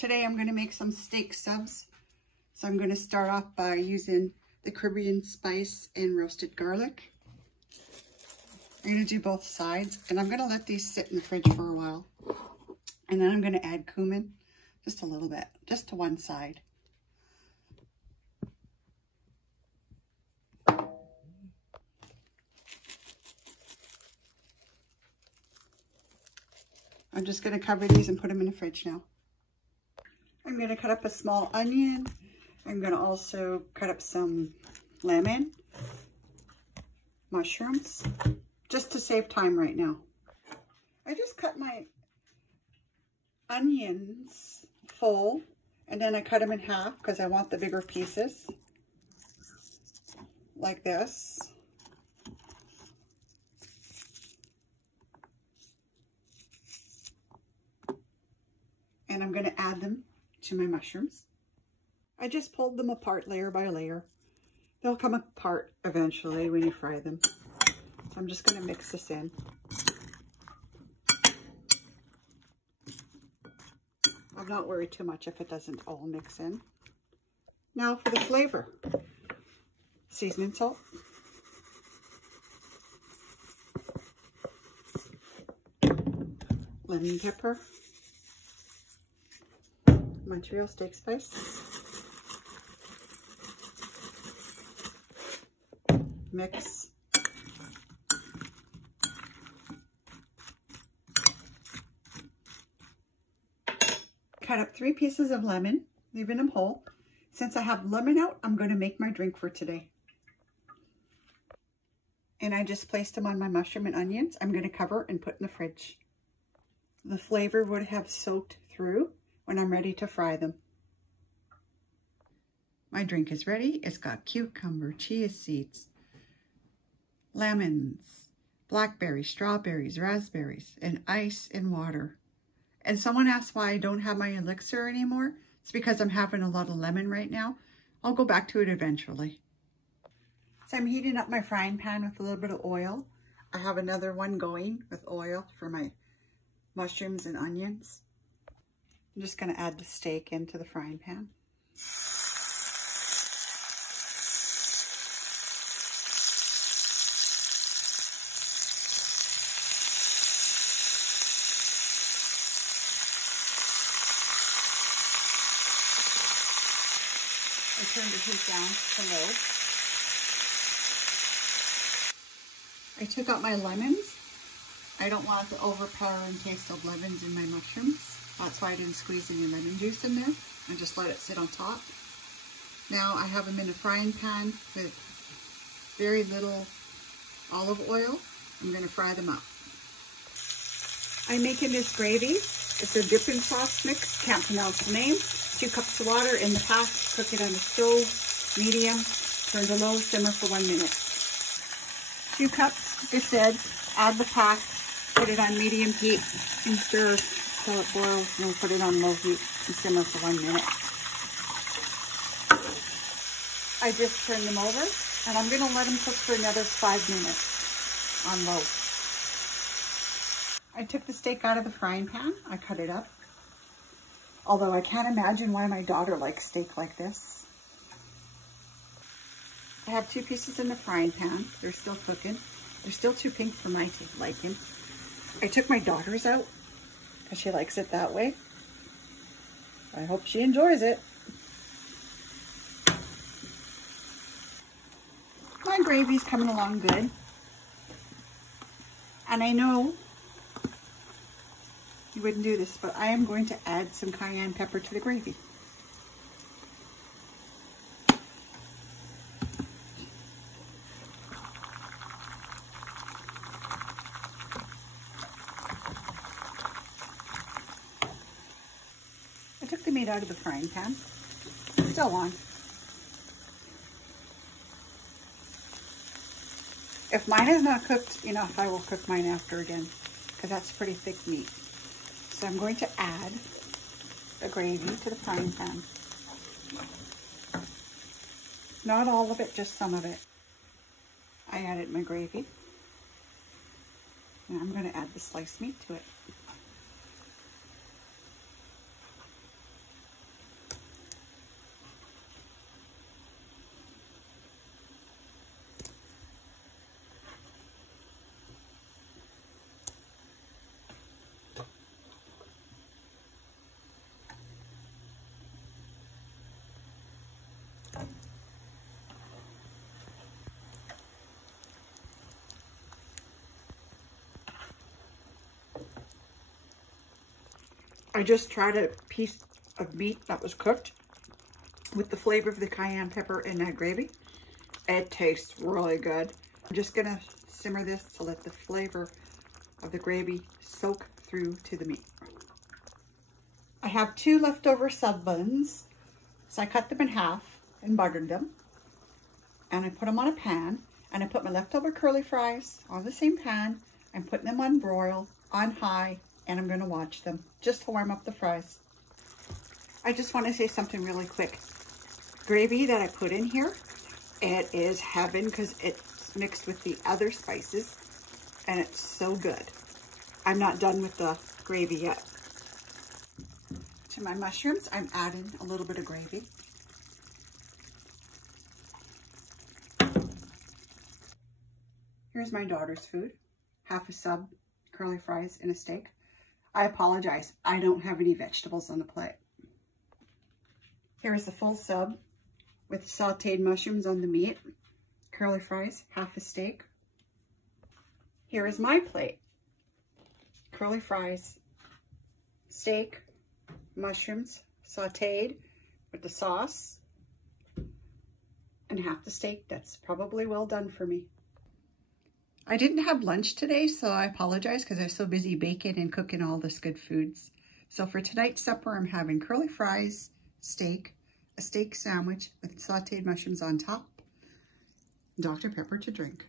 Today I'm going to make some steak subs. So I'm going to start off by using the Caribbean spice and roasted garlic. I'm going to do both sides, and I'm going to let these sit in the fridge for a while. And then I'm going to add cumin, just a little bit, just to one side. I'm just going to cover these and put them in the fridge now. I'm going to cut up a small onion. I'm going to also cut up some lemon, mushrooms, just to save time right now. I just cut my onions full, and then I cut them in half because I want the bigger pieces, like this. And I'm going to add them to my mushrooms. I just pulled them apart layer by layer. They'll come apart eventually when you fry them. So I'm just going to mix this in. I'm not worried too much if it doesn't all mix in. Now for the flavor. Seasoning salt. Lemon pepper. Montreal steak spice. Mix. Cut up 3 pieces of lemon, leaving them whole. Since I have lemon out, I'm going to make my drink for today. And I just placed them on my mushroom and onions. I'm going to cover and put in the fridge. The flavor would have soaked through when I'm ready to fry them. My drink is ready. It's got cucumber, chia seeds, lemons, blackberries, strawberries, raspberries, and ice and water. And someone asked why I don't have my elixir anymore. It's because I'm having a lot of lemon right now. I'll go back to it eventually. So I'm heating up my frying pan with a little bit of oil. I have another one going with oil for my mushrooms and onions. I'm just going to add the steak into the frying pan. I turn the heat down to low. I took out my lemons. I don't want the overpowering taste of lemons in my mushrooms. That's why I didn't squeeze any lemon juice in there. I just let it sit on top. Now I have them in a frying pan with very little olive oil. I'm going to fry them up. I'm making this gravy. It's a dipping sauce mix. Can't pronounce the name. 2 cups of water in the pot. Cook it on the stove, medium. Turn to low, simmer for 1 minute. 2 cups, just said. Add the pot. Put it on medium heat and stir till it boils, and we'll put it on low heat and simmer for 1 minute. I just turned them over, and I'm going to let them cook for another 5 minutes on low. I took the steak out of the frying pan. I cut it up. Although I can't imagine why my daughter likes steak like this. I have 2 pieces in the frying pan. They're still cooking. They're still too pink for my liking. I took my daughter's out because she likes it that way. I hope she enjoys it. My gravy's coming along good. And I know you wouldn't do this, but I am going to add some cayenne pepper to the gravy. I took the meat out of the frying pan. It's still on. If mine is not cooked enough, I will cook mine after again, because that's pretty thick meat. So I'm going to add the gravy to the frying pan. Not all of it, just some of it. I added my gravy. And I'm going to add the sliced meat to it. I just tried a piece of meat that was cooked with the flavor of the cayenne pepper and that gravy. It tastes really good. I'm just gonna simmer this to let the flavor of the gravy soak through to the meat. I have 2 leftover sub buns, so I cut them in half and buttered them. And I put them on a pan, and I put my leftover curly fries on the same pan. I'm putting them on broil, on high, and I'm gonna watch them just to warm up the fries. I just wanna say something really quick. Gravy that I put in here, it is heaven because it's mixed with the other spices and it's so good. I'm not done with the gravy yet. To my mushrooms, I'm adding a little bit of gravy. Here's my daughter's food. Half a sub, curly fries, and a steak. I apologize, I don't have any vegetables on the plate. Here's the full sub with sauteed mushrooms on the meat, curly fries, half a steak. Here is my plate. Curly fries, steak, mushrooms, sauteed with the sauce, and half the steak. That's probably well done for me. I didn't have lunch today, so I apologize because I was so busy baking and cooking all this good foods. So for tonight's supper, I'm having curly fries, steak, a steak sandwich with sauteed mushrooms on top, Dr. Pepper to drink.